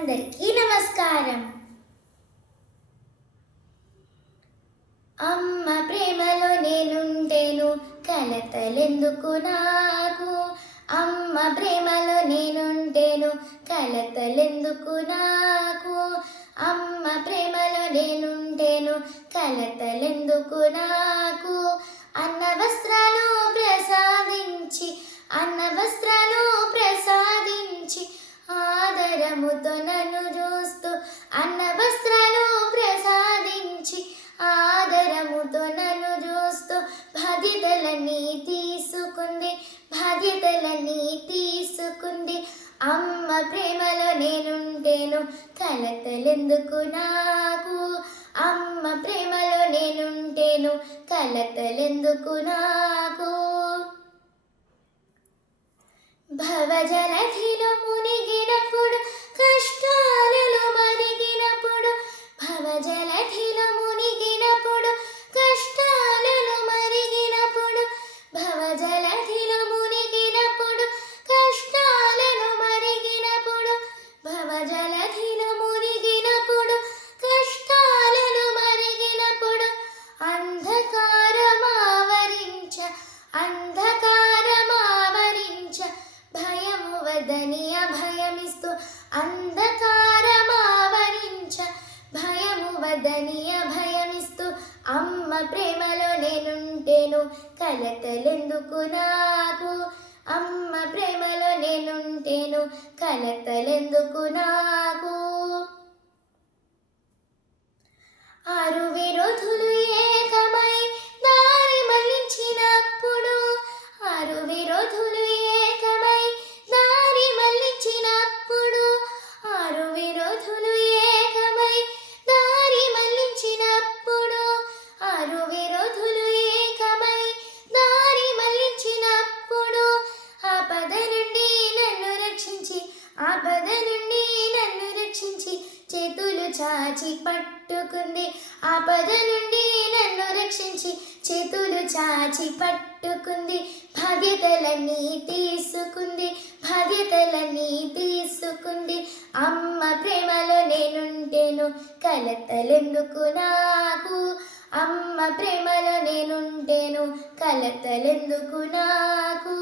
అందరికీ నమస్కారం. అమ్మ ప్రేమలో నేనుంటేను కలతలెందుకు నాకు? అమ్మ ప్రేమలో నేనుంటేను కలతలెందుకు నాకు? అమ్మ ప్రేమలో నేనుంటేను కలతలెందుకు నాకు? ఆదరముతో నన్ను చూస్తూ అన్న వస్త్రాలు ప్రసాదించి ఆదరముతో నన్ను చూస్తూ బాధ్యతలన్నీ తీసుకుంది బాధ్యతలన్నీ తీసుకుంది. అమ్మ ప్రేమలో నేనుంటేను కలతలెందుకు నాకు? అమ్మ ప్రేమలో నేనుంటేను కలతలెందుకు నాకు? భవజలధిలో మునిగి భయము భయమిస్తు అభయమిస్తూ అంధకారమావరించ భయము వదని అభయమిస్తూ అమ్మ ప్రేమలో నేనుంటేను కలతలెందుకు నాకు? అమ్మ ప్రేమలో నేనుంటేను కలతలెందుకు నాకు? ఆరు విరోధులు చాచి పట్టుకుంది. ఆపద నుండి నన్ను రక్షించి చేతులు చాచి పట్టుకుంది. బాధ్యతలన్నీ తీసుకుంది. బాధ్యతలన్నీ తీసుకుంది. అమ్మ ప్రేమలో నేనుంటేను కలతలెందుకు నాకు? అమ్మ ప్రేమలో నేనుంటేను కలతలెందుకు నాకు?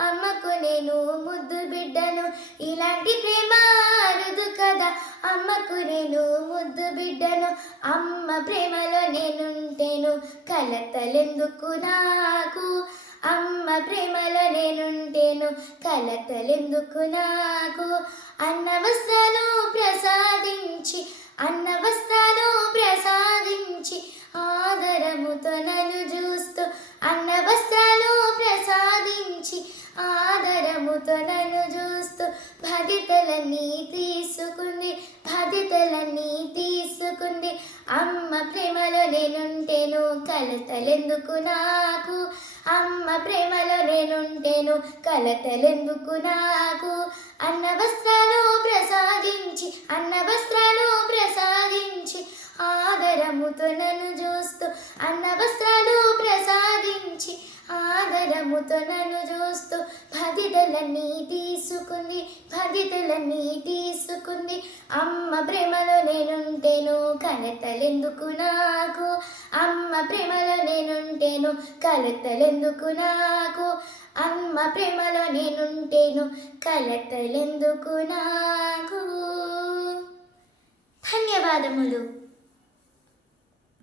అమ్మకు నేను ముద్దు బిడ్డను. ఇలాంటి ప్రేమ అరుదు కదా. అమ్మకు నేను ముద్దు బిడ్డను. అమ్మ ప్రేమలో నేనుంటేను. కలతలెందుకు నాకు? అమ్మ ప్రేమలో నేనుంటేను. కలతలెందుకు నాకు? అన్న ప్రసాదించి అన్న ప్రసాదించి ఆదరముతో నన్ను చూస్తూ బాధ్యతలన్నీ తీసుకుంది బాధ్యతలన్నీ తీసుకుంది. అమ్మ ప్రేమలో నేనుంటేను కలతలెందుకు నాకు? అమ్మ ప్రేమలో నేనుంటేను కలతలెందుకు నాకు? అన్న వస్త్రాలు ప్రసాదించి అన్న వస్త్రాలు ప్రసాదించి ఆదరముతో నన్ను చూస్తూ అన్న వస్త్రాలు ప్రసాదించి ఆదరముతో నన్ను చూస్తూ బాధ్యతలన్నీ తీసుకుంది బాధ్యతలన్నీ తీసుకుంది. అమ్మ ప్రేమలో నేనుంటేను కలతలెందుకు నాకు? అమ్మ ప్రేమలో నేనుంటేను కలతలెందుకు నాకు? అమ్మ ప్రేమలో నేనుంటేను కలతలెందుకు నాకు? ధన్యవాదములు.